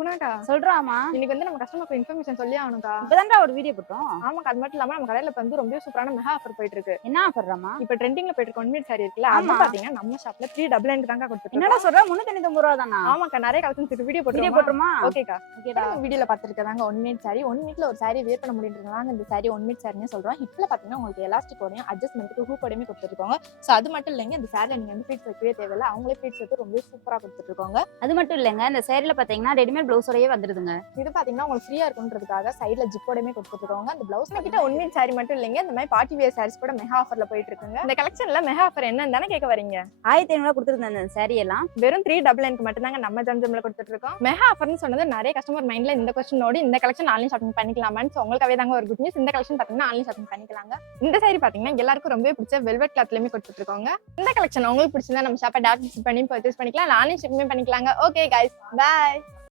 குணாக்கா சொல்றாமா இன்னைக்கு வந்து நம்ம கஸ்டமருக்கு இன்ஃபர்மேஷன் சொல்லி ஆகணும்க்கா. இப்பதான்டா ஒரு வீடியோ போட்டோம். ஆமாக்கா, அது மட்டும் இல்லாம நம்ம கடையில இப்ப வந்து ரொம்ப சூப்பரான மெகா ஆஃபர் போயிட்டு இருக்கு. என்ன ஆஃபர்றாமா? இப்ப ட்ரெண்டிங்ல போயிட்டு இருக்க ஒன்மீட் சாரி இருக்குல்ல, அது ஆமா. பாத்தீங்கன்னா நம்ம ஷாப்ல 399 தாங்க கொடுத்துட்டு என்னடா இருக்கோம். சொல்ற? 399 ரூபா தானா? ஆமாக்கா, நிறைய கலெக்ஷன்ஸ் இருக்கு. வீடியோ வீடியோ போட்டுருமா? போட்டுருமா? ஓகேக்கா. ஓகேடா. வீடியோல பாத்துருக்கதாங்க ஒன்மீட் சாரி. ஒன் மீட்ல ஒரு சாரி வேர் பண்ண முடியுன்றதுனால இந்த சாரி ஒன்மீட் சாரின்னு சொல்றோம். ஹிப்ல பாத்தீங்கன்னா உங்களுக்கு எலாஸ்டிக்கோடையும் அட்ஜஸ்ட்மெண்ட்டுக்கு ஹூக்கோடையுமே கொடுத்துருக்காங்க. சோ அது மட்டும் இல்லைங்க, இந்த சாரில நீங்க வந்து ஃபீட்ஸ் வைக்கவே தேவையில்ல. அவங்களே ஃபீட்ஸ் எடுத்து ரொம்ப சூப்பரா கொடுத்துட்டு இருக்காங்க. அது மட்டும் இல்லங்க, இந்த சேரீல பாத்தீங்கன்னா ரெடிமேட் ப்ளவுஸோடயே வந்துருதுங்க. இது பாத்தீங்கன்னா உங்களுக்கு ஃப்ரீயா இருக்குன்றதுக்காக சைடுல ஜிப்போடமே கொடுத்துருக்காங்க. அந்த பிளவுஸ் கிட்ட ஒன்மீட் சாரி மட்டும் இல்லைங்க, இந்த மாதிரி பார்ட்டி வேர் சாரீஸ் கூட மெகா ஆஃபர்ல போயிட்டு இருக்குங்க. இந்த கலெக்ஷன்ல மெகா ஆஃபர் என்னன்னு தானே கேட்க வரீங்க? 1500 கொடுத்துருந்தேன் அந்த சாரி எல்லாம். வெறும் 399 மட்டும் தாங்க நம்ம ஜம்ஜம்ல கொடுத்துட்டு இருக்கோம். மெகா ஆஃபர்னு சொன்னது நிறைய கஸ்டமர் மைண்ட்ல இந்த கொஸ்டினோட இந்த கலெக்ஷன் ஆன்லைன் ஷாப்பிங் பண்ணிக்கலாமான்னு. சோ உங்களுக்காகவே தாங்க ஒரு குட் நியூஸ். இந்த கலெக்ஷன் பாத்தீங்கன்னா ஆன்லைன் ஷாப்பிங் பண்ணிக்கலாங்க. இந்த சாரி பாத்தீங்கன்னா எல்லாருக்கும் ரொம்ப பிடிச்ச வெல்வெட் கிளாத்லயுமே கொடுத்துட்டு இருக்கோங்க. இந்த கலெக்ஷன் உங்களுக்கு பிடிச்சிருந்தா நம்ம ஷாப்பை டேரக்ட் விசிட் பண்ணி பர்ச்சேஸ் பண்ணிக்கலாம், ஆன்லைன் ஷாப்பிங் பண்ணிக்கலாங்க. Okay guys, by.